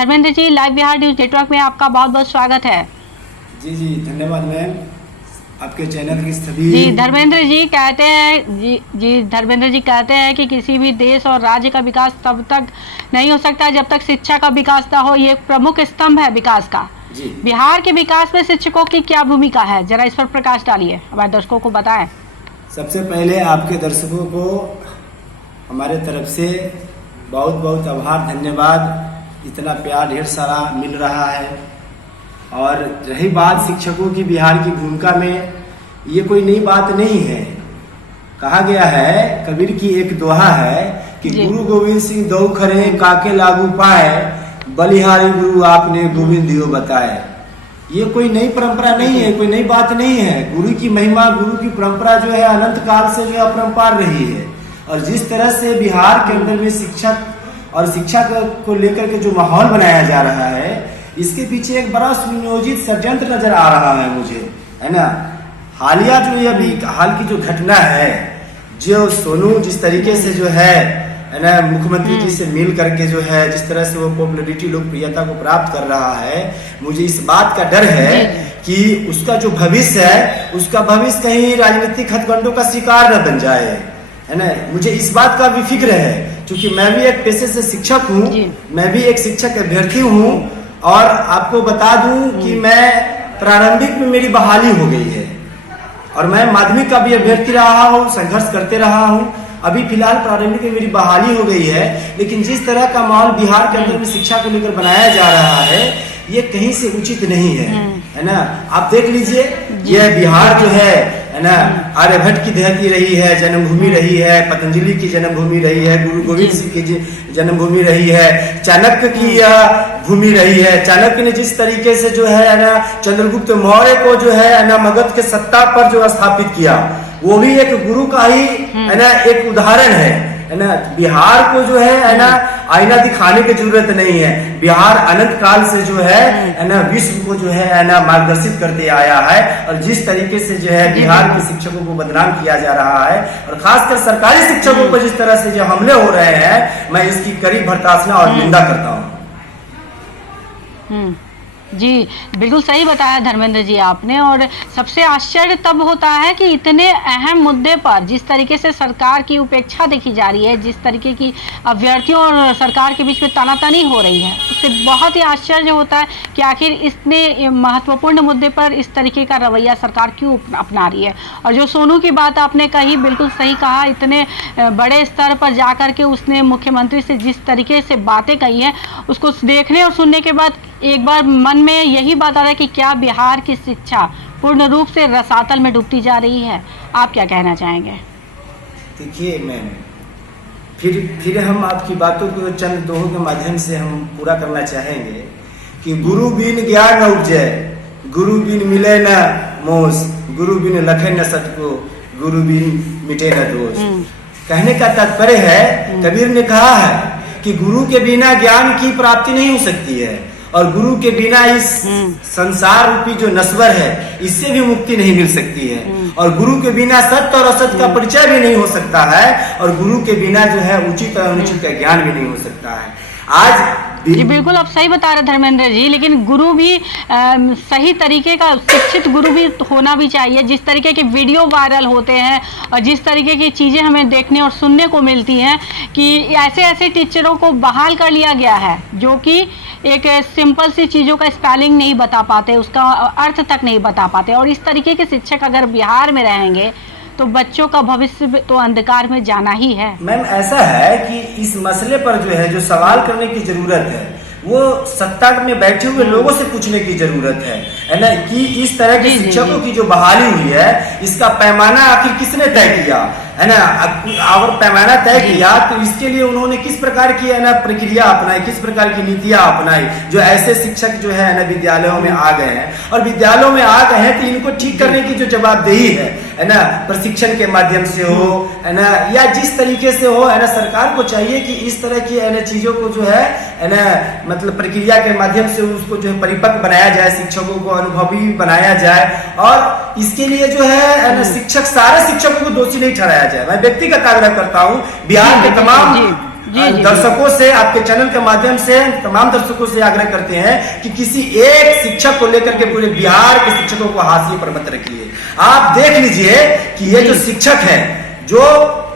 Dharmendra ji, live Bihar news network में आपका बहुत बहुत स्वागत है। जी जी धन्यवाद मैम, आपके चैनल की सभी। जी धर्मेंद्र जी कहते हैं धर्मेंद्र जी कहते हैं कि किसी भी देश और राज्य का विकास तब तक नहीं हो सकता जब तक शिक्षा का विकास ना हो। ये एक प्रमुख स्तंभ है विकास का। जी बिहार के विकास में शिक्षकों की क्या भूमिका है, जरा इस पर प्रकाश डालिए, हमारे दर्शकों को बताएं। सबसे पहले आपके दर्शकों को हमारे तरफ से बहुत बहुत आभार, धन्यवाद। इतना प्यार ढेर सारा मिल रहा है। और रही बात शिक्षकों की बिहार की भूमिका में, ये कोई नई बात नहीं है। कहा गया है, कबीर की एक दोहा है कि गुरु गोविंद सिंह दो खरे काके लागू पाए, बलिहारी गुरु आपने गोविंद दियो बताए। ये कोई नई परंपरा नहीं है, कोई नई बात नहीं है। गुरु की महिमा, गुरु की परंपरा जो है अनंत काल से जो है अपरंपार रही है। और जिस तरह से बिहार के अंदर में शिक्षक और शिक्षा को लेकर के जो माहौल बनाया जा रहा है, इसके पीछे एक बड़ा सुनियोजित षड्यंत्र नजर आ रहा है मुझे, है ना। हालिया जो अभी हाल की जो घटना है, जो सोनू जिस तरीके से जो है ना मुख्यमंत्री जी से मिल करके जो है जिस तरह से वो पॉपुलैरिटी, लोकप्रियता को प्राप्त कर रहा है, मुझे इस बात का डर है कि उसका जो भविष्य है, उसका भविष्य कहीं राजनीतिक हथकंडों का शिकार न बन जाए, है ना। मुझे इस बात का भी फिक्र है, क्योंकि मैं भी एक पेशे से शिक्षक हूँ, मैं भी एक शिक्षक अभ्यर्थी हूँ। और आपको बता दूं कि मैं प्रारंभिक में मेरी बहाली हो गई है और मैं माध्यमिक का भी अभ्यर्थी रहा हूँ, संघर्ष करते रहा हूँ। अभी फिलहाल प्रारंभिक में मेरी बहाली हो गई है, लेकिन जिस तरह का माहौल बिहार के अंदर में शिक्षा को लेकर बनाया जा रहा है, ये कहीं से उचित नहीं है ना। आप देख लीजिए, यह बिहार जो है ना, आर्यभट्ट की धरती रही है, जन्मभूमि रही है, पतंजलि की जन्मभूमि रही है, गुरु गोविंद सिंह की जन्मभूमि रही है, चाणक्य की भूमि रही है। चाणक्य ने जिस तरीके से जो है ना चंद्रगुप्त मौर्य को जो है ना मगध के सत्ता पर जो स्थापित किया, वो भी एक गुरु का ही है ना एक उदाहरण है ना। बिहार को जो है ना आईना दिखाने की जरूरत नहीं है। बिहार अनंत काल से जो है ना विश्व को जो है ना मार्गदर्शित करते आया है। और जिस तरीके से जो है बिहार के शिक्षकों को बदनाम किया जा रहा है, और खासकर सरकारी शिक्षकों पर जिस तरह से जो हमले हो रहे हैं, मैं इसकी कड़ी भर्त्सना और निंदा करता हूँ। जी बिल्कुल सही बताया धर्मेंद्र जी आपने। और सबसे आश्चर्य तब होता है कि इतने अहम मुद्दे पर जिस तरीके से सरकार की उपेक्षा देखी जा रही है, जिस तरीके की अभ्यर्थियों और सरकार के बीच में तानातनी हो रही है, उससे बहुत ही आश्चर्य होता है कि आखिर इतने महत्वपूर्ण मुद्दे पर इस तरीके का रवैया सरकार क्यों अपना रही है। और जो सोनू की बात आपने कही, बिल्कुल सही कहा। इतने बड़े स्तर पर जा कर के उसने मुख्यमंत्री से जिस तरीके से बातें कही हैं, उसको देखने और सुनने के बाद एक बार मन में यही बात आ रहा है कि क्या बिहार की शिक्षा पूर्ण रूप से रसातल में डूबती जा रही है। आप क्या कहना चाहेंगे? देखिए मैम, फिर हम आपकी बातों को चंद दोहों के माध्यम से हम पूरा करना चाहेंगे कि गुरु बिन ज्ञान न उपजे, गुरु बिन मिले न मोस, गुरु बिन लखे न सतको, गुरु बिन मिटे न दोष। कहने का तात्पर्य है, कबीर ने कहा है कि गुरु के बिना ज्ञान की प्राप्ति नहीं हो सकती है, और गुरु के बिना इस संसार रूपी जो नश्वर है, इससे भी मुक्ति नहीं मिल सकती है। और गुरु के बिना सत्य और असत्य का परिचय भी नहीं हो सकता है, और गुरु के बिना जो है उचित और अनुचित का ज्ञान भी नहीं हो सकता है। आज जी बिल्कुल आप सही बता रहे धर्मेंद्र जी, लेकिन गुरु भी सही तरीके का शिक्षित गुरु भी होना भी चाहिए। जिस तरीके के वीडियो वायरल होते हैं और जिस तरीके की चीज़ें हमें देखने और सुनने को मिलती हैं कि ऐसे ऐसे टीचरों को बहाल कर लिया गया है जो कि एक सिंपल सी चीज़ों का स्पेलिंग नहीं बता पाते, उसका अर्थ तक नहीं बता पाते। और इस तरीके के शिक्षक अगर बिहार में रहेंगे तो बच्चों का भविष्य तो अंधकार में जाना ही है। मैम ऐसा है कि इस मसले पर जो है जो सवाल करने की जरूरत है, वो सत्ता में बैठे हुए लोगों से पूछने की जरूरत है ना, कि इस तरह के शिक्षकों की जो बहाली हुई है, इसका पैमाना आखिर किसने तय किया, है ना। अगर पैमाना तय किया तो इसके लिए उन्होंने किस प्रकार की है ना प्रक्रिया अपनाई, किस प्रकार की नीतियां अपनाई, जो ऐसे शिक्षक जो है ना विद्यालयों में आ गए हैं। और विद्यालयों में आ गए हैं तो इनको ठीक करने की जो जवाबदेही है ना, प्रशिक्षण के माध्यम से हो, है ना, या जिस तरीके से हो, है ना, सरकार को चाहिए कि इस तरह की है ना चीजों को जो है ना मतलब प्रक्रिया के माध्यम से उसको जो है परिपक्व बनाया जाए, शिक्षकों को अनुभवी बनाया जाए। और इसके लिए जो है ना शिक्षक, सारे शिक्षकों को दोषी नहीं ठहराया जाए। मैं व्यक्तिगत आग्रह करता हूँ बिहार के तमाम जी, जी, दर्शकों से, आपके चैनल के माध्यम से तमाम दर्शकों से आग्रह करते हैं कि किसी एक शिक्षक को लेकर के पूरे बिहार के शिक्षकों को हाशिए पर मत रखिए। आप देख लीजिए कि ये जो शिक्षक है, जो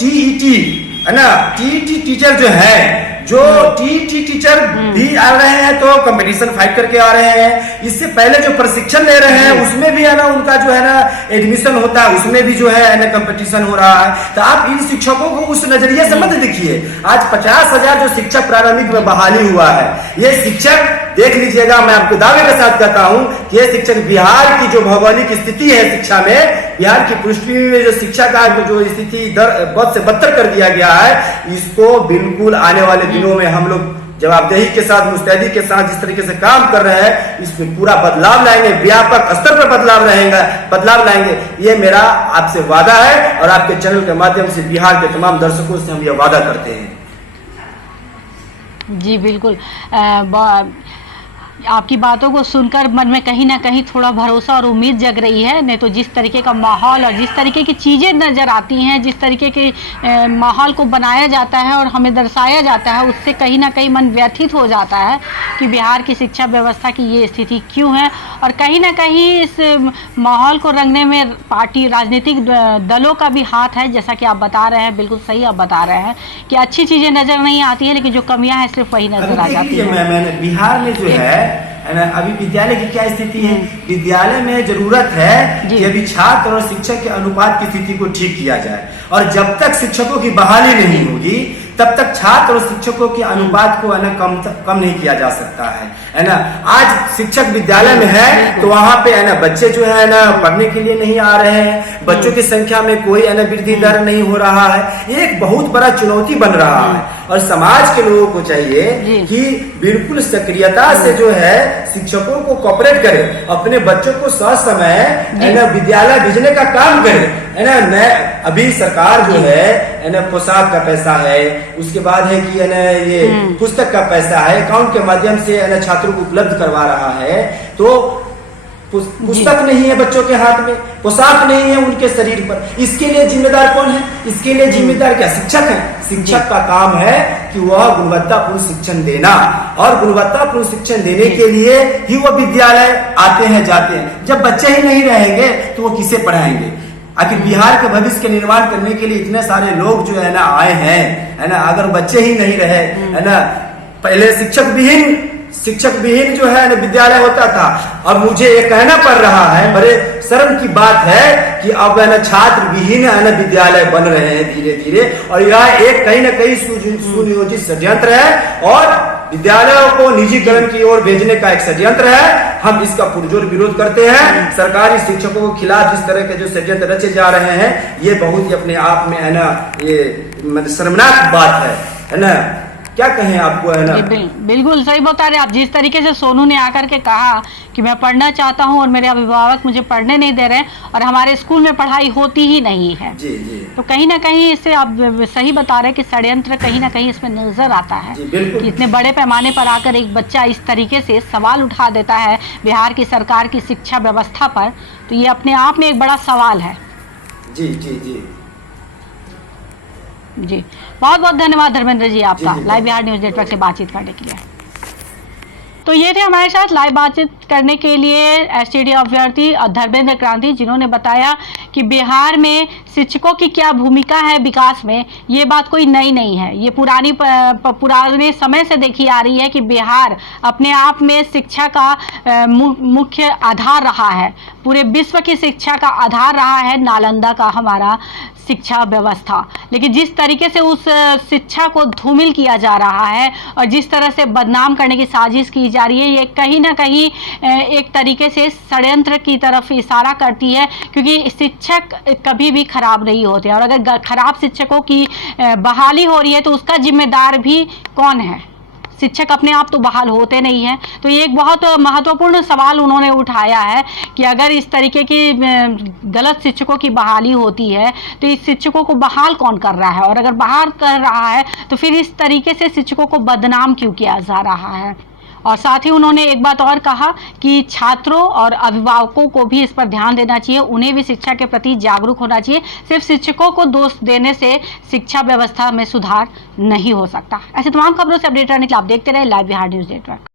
टीईटी है ना, टीईटी टीचर जो है, जो टीईटी टीचर भी आ रहे हैं तो कंपटीशन फाइट करके आ रहे हैं। इससे पहले जो प्रशिक्षण ले रहे हैं उसमें भी है ना, उनका जो है ना एडमिशन होता है, उसमें भी जो है ना कंपटीशन हो रहा है। तो आप इन शिक्षकों को उस नजरिए से मत देखिए। आज 50,000 जो शिक्षक प्रारंभिक में बहाली हुआ है, ये शिक्षक देख लीजिएगा, मैं आपको दावे के साथ कहता हूं कि ये शिक्षक बिहार की जो भौगोलिक स्थिति है शिक्षा में, बिहार की पृष्ठभूमि में जो शिक्षा का जो स्थिति बहुत से बदतर कर दिया गया है, इसको बिल्कुल आने वाले दिनों में हम लोग जवाबदेही के साथ, मुस्तैदी के साथ जिस तरीके से काम कर रहे हैं, इसमें पूरा बदलाव लाएंगे, व्यापक स्तर पर बदलाव लाएंगे। ये मेरा आपसे वादा है और आपके चैनल के माध्यम से बिहार के तमाम दर्शकों से हम ये वादा करते हैं। जी बिल्कुल। आपकी बातों को सुनकर मन में कहीं ना कहीं थोड़ा भरोसा और उम्मीद जग रही है। नहीं तो जिस तरीके का माहौल और जिस तरीके की चीज़ें नज़र आती हैं, जिस तरीके के माहौल को बनाया जाता है और हमें दर्शाया जाता है, उससे कहीं ना कहीं मन व्यथित हो जाता है कि बिहार की शिक्षा व्यवस्था की ये स्थिति क्यों है। और कहीं ना कहीं इस माहौल को रंगने में पार्टी, राजनीतिक दलों का भी हाथ है। जैसा कि आप बता रहे हैं, बिल्कुल सही आप बता रहे हैं कि अच्छी चीज़ें नज़र नहीं आती है, लेकिन जो कमियाँ हैं सिर्फ वही नज़र आ जाती है। मैंने बिहार में जो है ना, अभी विद्यालय की क्या स्थिति है? विद्यालय में जरूरत है कि अभी छात्र और शिक्षक के अनुपात की स्थिति को ठीक किया जाए। और जब तक शिक्षकों की बहाली नहीं होगी, तब तक छात्र और शिक्षकों के अनुपात को है ना कम नहीं किया जा सकता है ना। आज शिक्षक विद्यालय में है तो वहां पे है ना बच्चे जो है ना पढ़ने के लिए नहीं आ रहे हैं, बच्चों की संख्या में कोई है ना वृद्धि दर नहीं हो रहा है। ये एक बहुत बड़ा चुनौती बन रहा है और समाज के लोगों को चाहिए कि बिल्कुल सक्रियता से जो है शिक्षकों को कोऑपरेट करे, अपने बच्चों को समय है ना विद्यालय भेजने का काम करे, है ना। अभी सरकार जो है ना पोशाक का पैसा है, उसके बाद है कि है ना ये पुस्तक का पैसा है, अकाउंट के माध्यम से है ना छात्रों को उपलब्ध करवा रहा है। तो पुस्तक नहीं है बच्चों के हाथ में, पोशाक नहीं है उनके शरीर पर, इसके लिए जिम्मेदार कौन है? इसके लिए जिम्मेदार क्या? शिक्षक है। शिक्षक का काम है कि वह गुणवत्तापूर्ण शिक्षण देना, और गुणवत्तापूर्ण शिक्षण देने के लिए ही वह विद्यालय आते हैं, जाते हैं। जब बच्चे ही नहीं रहेंगे तो वो किसे पढ़ाएंगे? आखिर बिहार के भविष्य के निर्माण करने के लिए इतने सारे लोग जो है ना आए हैं, है ना। अगर बच्चे ही नहीं रहे, है ना, पहले शिक्षक विहीन जो है ना विद्यालय होता था, अब मुझे ये कहना पड़ रहा है, बड़े शर्म की बात है कि अब है ना छात्र विहीन है ना विद्यालय बन रहे हैं धीरे धीरे। और यह एक कहीं ना कहीं सुनियोजित षड्यंत्र है और विद्यालयों को निजीकरण की ओर भेजने का एक षड्यंत्र है। हम इसका पुरजोर विरोध करते हैं। सरकारी शिक्षकों के खिलाफ इस तरह के जो षड्यंत्र रचे जा रहे हैं, ये बहुत ही अपने आप में है ना ये शर्मनाक बात है ना। क्या कहें आपको, है ना। बिल्कुल सही बता रहे आप। जिस तरीके से सोनू ने आकर के कहा कि मैं पढ़ना चाहता हूं और मेरे अभिभावक मुझे पढ़ने नहीं दे रहे हैं और हमारे स्कूल में पढ़ाई होती ही नहीं है, जी जी, तो कहीं ना कहीं इससे आप सही बता रहे हैं कि षड्यंत्र कहीं ना कहीं इसमें नजर आता है कि इतने बड़े पैमाने पर आकर एक बच्चा इस तरीके से सवाल उठा देता है बिहार की सरकार की शिक्षा व्यवस्था पर, तो ये अपने आप में एक बड़ा सवाल है। जी जी जी जी, बहुत बहुत धन्यवाद धर्मेंद्र जी आपका लाइव बिहार न्यूज नेटवर्क से बातचीत करने के लिए। तो ये थे हमारे साथ लाइव बातचीत करने के लिए एसटीडी अभ्यर्थी धर्मेंद्र क्रांति, जिन्होंने बताया कि बिहार में शिक्षकों की क्या भूमिका है विकास में। ये बात कोई नई नहीं है, ये पुराने समय से देखी आ रही है कि बिहार अपने आप में शिक्षा का मुख्य आधार रहा है, पूरे विश्व की शिक्षा का आधार रहा है नालंदा का हमारा शिक्षा व्यवस्था। लेकिन जिस तरीके से उस शिक्षा को धूमिल किया जा रहा है और जिस तरह से बदनाम करने की साजिश की जा रही है, ये कहीं ना कहीं एक तरीके से षड्यंत्र की तरफ इशारा करती है, क्योंकि शिक्षक कभी भी खराब नहीं होते और अगर खराब शिक्षकों की बहाली हो रही है तो उसका जिम्मेदार भी कौन है? शिक्षक अपने आप तो बहाल होते नहीं हैं। तो ये एक बहुत महत्वपूर्ण सवाल उन्होंने उठाया है कि अगर इस तरीके की गलत शिक्षकों की बहाली होती है तो इस शिक्षकों को बहाल कौन कर रहा है, और अगर बहाल कर रहा है तो फिर इस तरीके से शिक्षकों को बदनाम क्यों किया जा रहा है। और साथ ही उन्होंने एक बात और कहा कि छात्रों और अभिभावकों को भी इस पर ध्यान देना चाहिए, उन्हें भी शिक्षा के प्रति जागरूक होना चाहिए। सिर्फ शिक्षकों को दोष देने से शिक्षा व्यवस्था में सुधार नहीं हो सकता। ऐसे तमाम खबरों से अपडेट रहने के लिए आप देखते रहे लाइव बिहार न्यूज नेटवर्क।